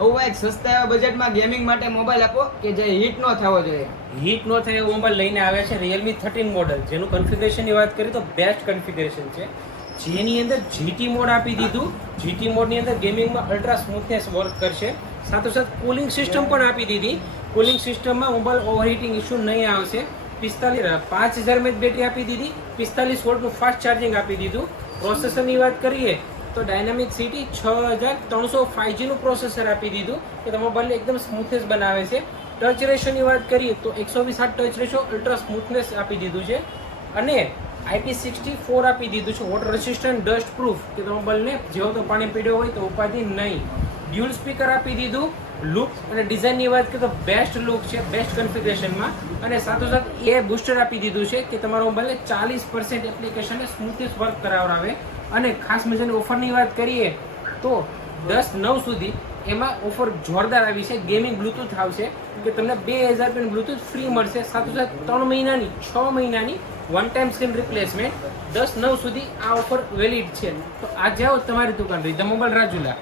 હવે એક સસ્તા એવા બજેટમાં ગેમિંગ માટે મોબાઈલ આપો કે જે હીટ ન થવો જોઈએ. હીટ ન થાય એવો મોબાઈલ લઈને આવ્યા છે રિયલમી થર્ટીન મોડલ જેનું કન્ફિગરેશનની વાત કરીએ તો બેસ્ટ કન્ફિગરેશન છે. જેની અંદર જીટી મોડ આપી દીધું. જીટી મોડની અંદર ગેમિંગમાં અલ્ટ્રા સ્મૂથનેસ વર્ક કરશે. સાથોસાથ કુલિંગ સિસ્ટમ પણ આપી દીધી. કુલિંગ સિસ્ટમમાં મોબાઈલ ઓવરહીટિંગ ઇશ્યુ નહીં આવશે. પિસ્તાલીસ પાંચ હજાર મેચ બેટરી આપી દીધી. પિસ્તાલીસ વોટનું ફાસ્ટ ચાર્જિંગ આપી દીધું. પ્રોસેસરની વાત કરીએ તો ડાયનામિક સિટી છ હજાર ત્રણસો ફાઇવજીનું પ્રોસેસર આપી દીધું. કે તમારો મોબાઈલ એકદમ સ્મૂથનેસ બનાવે છે. ટચ રેશોની વાત કરીએ તો એકસો વીસ આઠ ટચ રેશો અલ્ટ્રા સ્મૂથનેસ આપી દીધું છે. અને આઈપી સિક્સટી ફોર આપી દીધું છે. વોટર રેસિસ્ટન્ટ ડસ્ટ પ્રૂફ કે તમારા બલ્બને જેવો તો પાણી પીડ્યો હોય તો ઉપાધિ નહીં. ડ્યુઅલ સ્પીકર આપી દીધું. લુક અને ડિઝાઇનની વાત કરીએ તો બેસ્ટ લુક છે બેસ્ટ કન્ફિગરેશનમાં અને સાથોસાથ એ બુસ્ટર આપી દીધું છે કે તમારો મોબાઈલને ચાલીસ પર્સન્ટ એપ્લિકેશનને સ્મૂથનેસ વર્ક કરાવડાવે. અને ખાસ મજાની ઓફરની વાત કરીએ તો દસ નવ સુધી એમાં ઓફર જોરદાર આવી છે. ગેમિંગ બ્લૂટૂથ આવશે કે તમને બે હજાર રૂપિયાની બ્લૂટૂથ ફ્રી મળશે. સાથોસાથ ત્રણ મહિનાની, છ મહિનાની વન ટાઈમ સ્ક્રીન રિપ્લેસમેન્ટ દસ નવ સુધી આ ઓફર વેલિડ છે. તો આજે આવો તમારી દુકાન રીધા મોબાઈલ રાજુલા